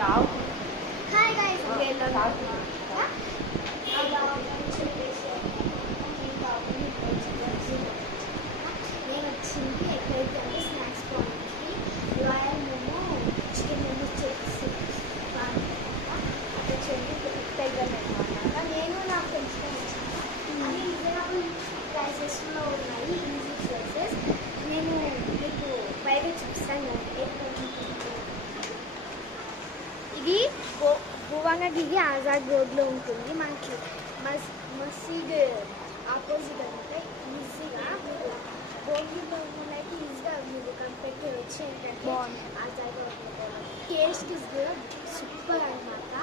Hi guys నేను వచ్చింది ఎక్కడికి అంటే స్నాక్స్ పాయింట్కి రాయల్ మోమో చికెన్ మోమోస్ చేసి అక్కడ చెంది పెద్దగా అనమాట. నేను నా ఫ్రెండ్స్తో వచ్చాను. అది రీజనబుల్ ప్రైసెస్లో ఉన్నాయి, ఈజీ ప్రైసెస్. నేను మీకు బయట చూస్తాను. ఇది భువనగిరి ఆజాద్ రోడ్లో ఉంటుంది. మనకి మసీద్ ఆపోజిట్ అంటే ఈజీగా మీరు భోగిలో అయితే ఈజీగా మీరు కనిపెట్టి వచ్చి ఏంటంటే ఆజాద్ రోడ్లో టేస్ట్ కూడా సూపర్ అనమాట.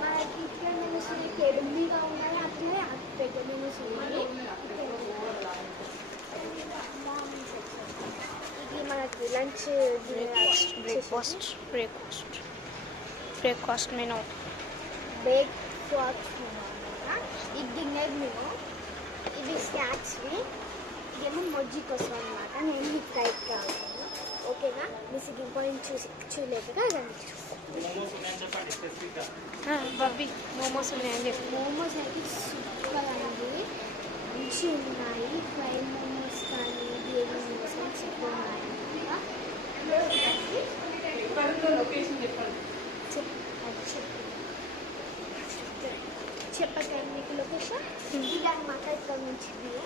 మనకి ఇక్కడ మెనూస్ ఎనిమిదిగా ఉన్నాయి, అట్లనే పెద్ద మెనూస్ ఉన్నాయి. ఇది మనకి లంచ్ బ్రేక్ఫాస్ట్ మెనూ అనమాట. ఇది డిన్నర్ మెనూ, ఇది స్నాక్స్వి, ఇదేమో మొజ్జి కోసం అనమాట. నేను మీకు టైప్ కావాలి, ఓకేనా? మిస్ ఇంపార్టెంట్ చూడలేదుగా బబ్బీ మోమోస్ ఉన్నాయని చెప్పి. మోమోస్ అయితే సూపర్ అండి, మంచి ఉన్నాయి. ఫ్రై మోమోస్ కానీ గ్రేవీ మోమోస్ కానీ సూపర్ ఉన్నాయి. చెప్పండి మీకు లొకేషన్. ఇది అనమాట ఇక్కడ నుంచి వ్యూ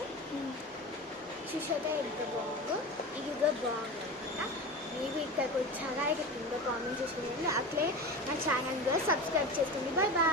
చూసాక ఎంత బాగుందో. ఇది కూడా బాగుంది అనమాట. మీకు ఇక్కడికి వచ్చాక ఇక్కడ కింద కామెంట్ చేసుకోండి, అట్లే నా ఛానల్ కూడా సబ్స్క్రైబ్ చేసుకోండి. Bye bye.